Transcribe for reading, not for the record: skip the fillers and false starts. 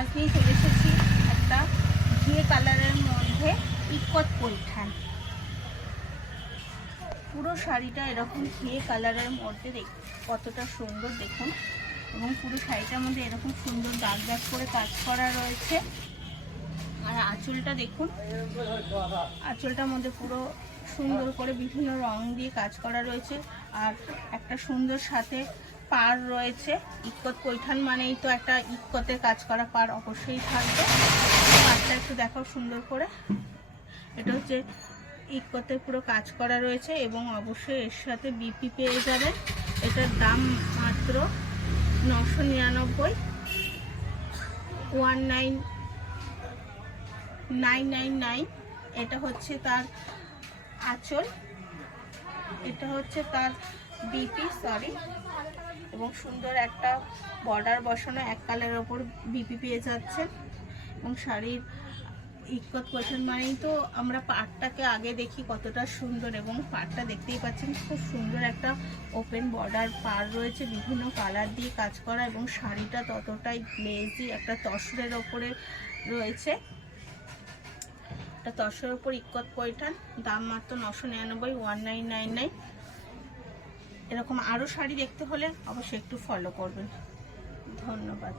আজ নিয়ে চলে এসেছি একটা ঘিয়ে কালারের মধ্যে ইকত পৈঠান। পুরো শাড়িটা এরকম ঘিয়ে কালারের মধ্যে কতটা সুন্দর দেখুন, এবং পুরো শাড়িটার মধ্যে এরকম সুন্দর দাগ দাগ করে কাজ করা রয়েছে। আর আঁচলটা দেখুন, আঁচলটার মধ্যে পুরো সুন্দর করে বিভিন্ন রং দিয়ে কাজ করা রয়েছে। আর একটা সুন্দর সাথে পাড় রয়েছে। ইক্কত পৈঠান মানেই তো একটা ইক্কতে কাজ করা পাড় অবশ্যই থাকবে। পাড়টা একটু দেখাও সুন্দর করে। এটা হচ্ছে ইক্কতে পুরো কাজ করা রয়েছে এবং অবশ্যই এর সাথে বিপি পেয়ে যাবেন। এটার দাম মাত্র 999, 19999। এটা হচ্ছে তার আঁচল, এটা হচ্ছে তার বিপি এবং সুন্দর একটা বর্ডার বসানো এক কালারের ওপর বিপি পেয়ে যাচ্ছেন। এবং শাড়ির ইক্কত পৈঠান মানেই তো আমরা পাড়টাকে আগে দেখি কতটা সুন্দর, এবং পাড়টা দেখতেই পাচ্ছেন খুব সুন্দর একটা ওপেন বর্ডার পাড় রয়েছে, বিভিন্ন কালার দিয়ে কাজ করা, এবং শাড়িটা ততটাই গ্লেজি একটা তসরের ওপরে রয়েছে। এটা তসরের ওপর ইক্কত পৈঠান, দাম মাত্র 999, 1999। এরকম আরও শাড়ি দেখতে হলে অবশ্যই একটু ফলো করবেন। ধন্যবাদ।